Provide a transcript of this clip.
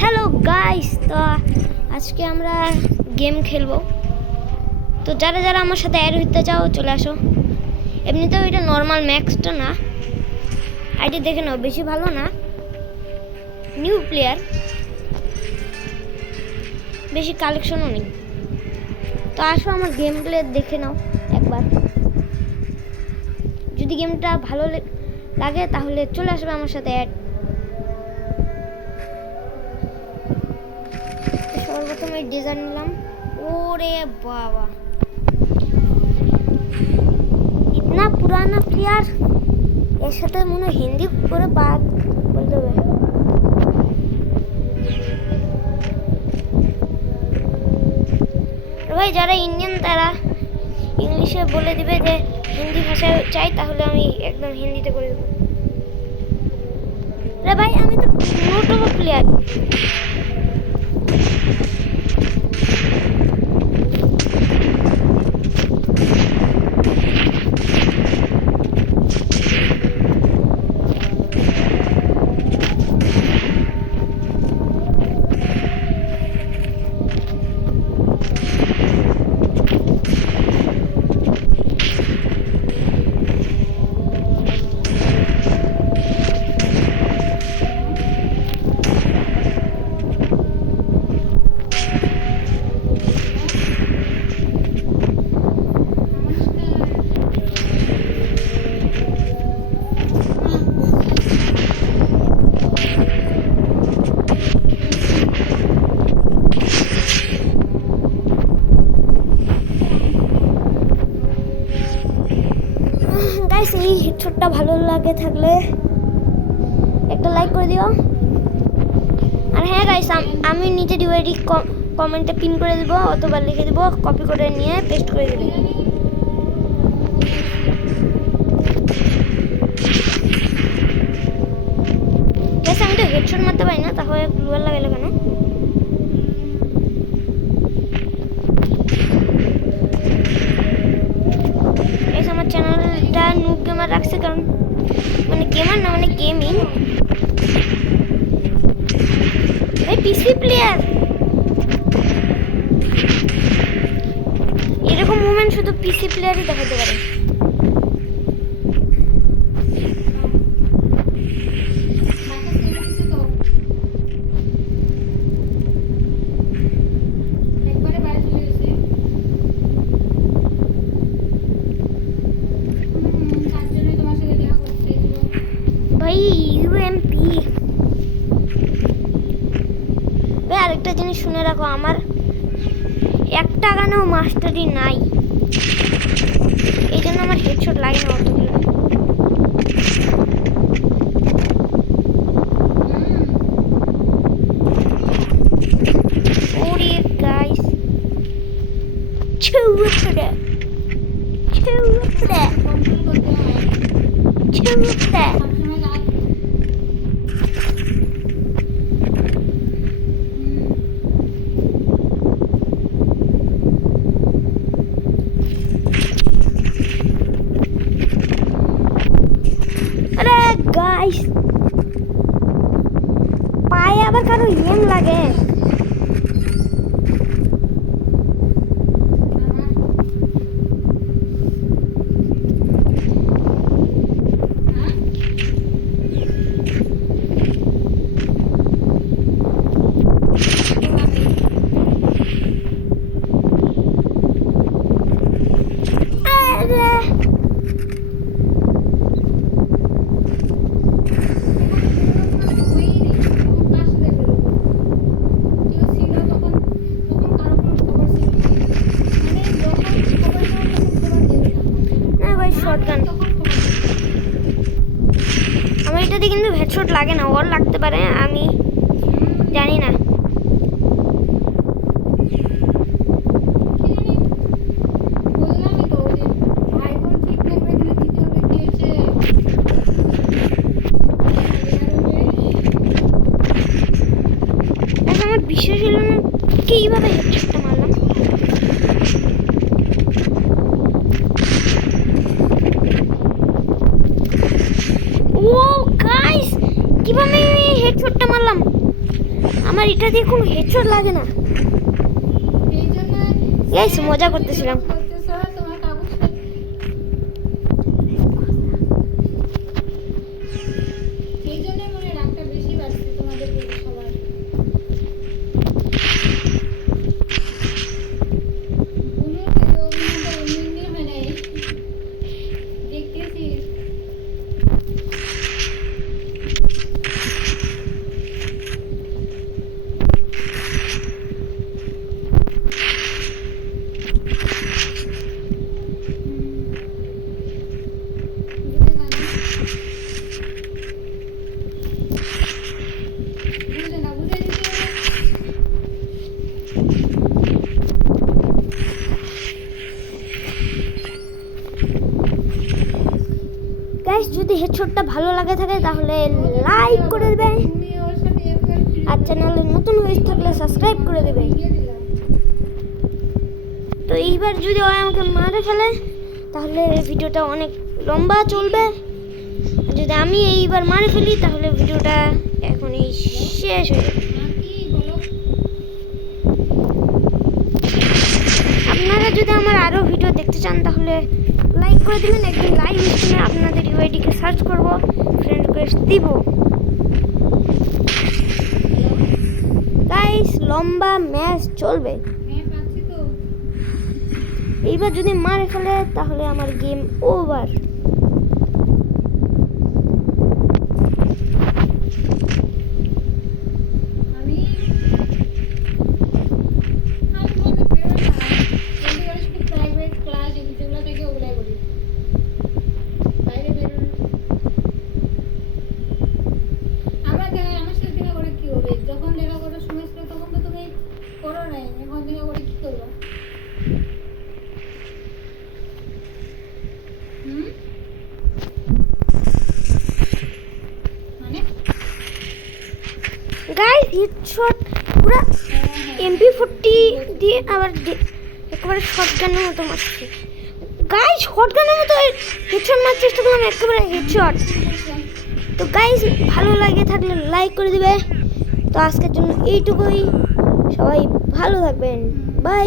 Hello guys, তো আজকে আমরা গেম খেলবো। তো যারা যারা আমার সাথে অ্যাড হতে চাও চলে আসো। এমনিতেও এটা নর্মাল ম্যাক্সটা না, আইডি দেখে নাও, বেশি ভালো না, নিউ প্লেয়ার, বেশি কালেকশনও নেই। তো আসো আমার গেম প্লে দেখে নাও একবার। যদি গেমটা ভালো লাগে তাহলে চলে আসবে আমার সাথে অ্যাড। সর্বপ্রথমে ডিজাইন নিলাম। ওরে বাবা, ইতনা পুরানা প্লেয়ার, এর সাথে মনে হয় হিন্দি করে বাদ বলতে হবে। ভাই যারা ইন্ডিয়ান তারা ইংলিশে বলে দিবে যে হিন্দি ভাষায় চাই, তাহলে আমি একদম হিন্দিতে করে দেবো। রে ভাই আমি তো নতুন প্লেয়ার। গাইস, এই হেডশটটা ভালো লাগে থাকলে একটা লাইক করে দিও। আর হ্যাঁ গাইস, আমি নিচে ডিওয়াইডি কমেন্টে পিন করে দেব অথবা লিখে দেব, কপি করে নিয়ে পেস্ট করে দেবে। গাইস আমি তো হেডশট মারতে পারি না, তাহলে গ্লুয়াল লাগাইলো কেন? গাইস আমার চ্যানেলটা নুব গেমার রাখছে, কারণ মানে গেমার না, মানে গেমিং। এই পিসি প্লেয়ার, এরকম মুভমেন্ট শুধু পিসি প্লেয়ারই দেখাতে পারে। ভাই ইউএমপি ভাই, আরেকটা জিনিস শুনে রাখো, আমার একটা গানেও মাস্টারি নাই, এই জন্য আমার হেডশট লাগে না অতগুলো। ওরে গাইস, ছুঁড়ে ছুঁড়ে ছুঁড়ে। গাইস পায়ে আবার কারো এম লাগে। আমার এটাতে কিন্তু হেডশট লাগে না, ওর লাগতে পারে, আমি জানি না। আমার বিশ্বাস হলো না কিভাবে হেডশটটা মারলাম। ও গাইস, কিভাবে হেডশটটা মারলাম! আমার এটা দিয়ে কোনো হেডশট লাগে না। এই জন্য গাইস মজা করতেছিলাম। করতেছ তোমার কাগজটা এই জন্য মনে রাগটা বেশি বাড়ছে তোমাদের প্রতি সবার। বুনো অভিনয়টা এমনি হয় নাই, দেখতেছিস? বুঝে না বুঝে দিতে গাইস যদি হেডশটটা ভালো লাগে থাকে তাহলে লাইক করে দেবে, তুমি ওর সাথে একবার আর চ্যানেলে নতুন হয়ে থাকলে সাবস্ক্রাইব করে দেবে। দিয়ে দিলাম। তো এইবার যদি ও আমাকে মারে ফেলে তাহলে ভিডিওটা অনেক লম্বা চলবে, আর যদি আমি এইবার মারে ফেলি তাহলে ভিডিওটা এখনই শেষ হয়ে যাবে। কি বলো? আপনারা যদি আমার আরও ভিডিও দেখতে চান তাহলে লাইক করে দিবেন। একদিন লাইভ স্ট্রিমে আপনাদের ইউআইডিকে সার্চ করব, ফ্রেন্ড রিকোয়েস্ট দিব। গাইস লম্বা ম্যাচ চলবে। হ্যাঁ পাচ্ছি তো। এইবার যদি মারে ফেলে তাহলে আমার গেম ওভার। আমি আমি বলতে বেরোই না, বলতে পারি শুধু প্রাইভেট ক্লাস যেগুলো থেকে ওগুলাই করি, বাইরে বেরোনো। আমার সাথে দেখা করে কি হবে? যখন দেখা করার সময় ছিল তখন তো তুমি করো নাই, এখন দেখা করে কি করবো? হুম মানে গাইস হেডশট পুরো MP40 দিয়ে আবার একেবারে শটগানের মতো মারছে। গাইস শটগানের মতো হেডশট মারার চেষ্টা করলাম, একেবারে হেডশট। তো গাইস ভালো লাগে থাকলে লাইক করে দিবে। তো আজকের জন্য এইটুকুই, সবাই ভালো থাকবেন, বাই।